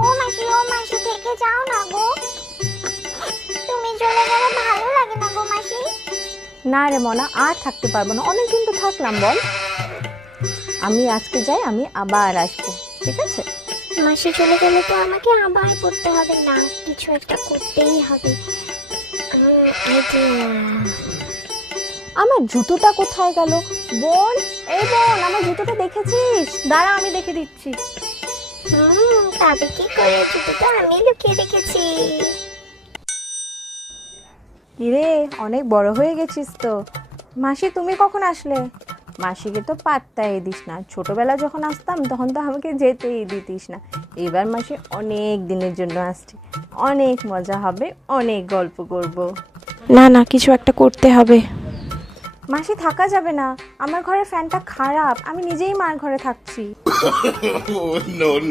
ও মাসি থেকে যাও না গো, তুমি চলে গেলে ভালো লাগে না গো মাসি। না রে মনা, আর থাকতে পারবো না, অনেকদিন তো থাকলাম বল। আমি আজকে যাই, আমি আবার আসবো, ঠিক আছে? মাসি চলে গেলে তো আমাকে আবার পড়তে হবে, না কিছু একটা করতেই হবে। idea। আমার জুতোটা কোথায় গেল? বোন, এই বোন, আমার জুতোটা দেখেছিস? দাঁড়া, আমি দেখে দিচ্ছি। তবে কি করে, জুতোটা আমি লুকিয়ে রেখেছি। কিরে, অনেক বড় হয়ে গেছিস তো। মাসি তুমি কখন আসলে? মাসিকে তো পাত্তাই দিস না, ছোটবেলা যখন আসতাম তখন তো আমাকে যেতেই দিতিস না। এবার মাসি অনেক দিনের জন্য আসছে, অনেক মজা হবে, অনেক গল্প করব। না না, কিছু একটা করতে হবে। মাসি থাকা যাবে না, আমার ঘরের ফ্যানটা খারাপ, আমি নিজেই মার ঘরে থাকছি। No,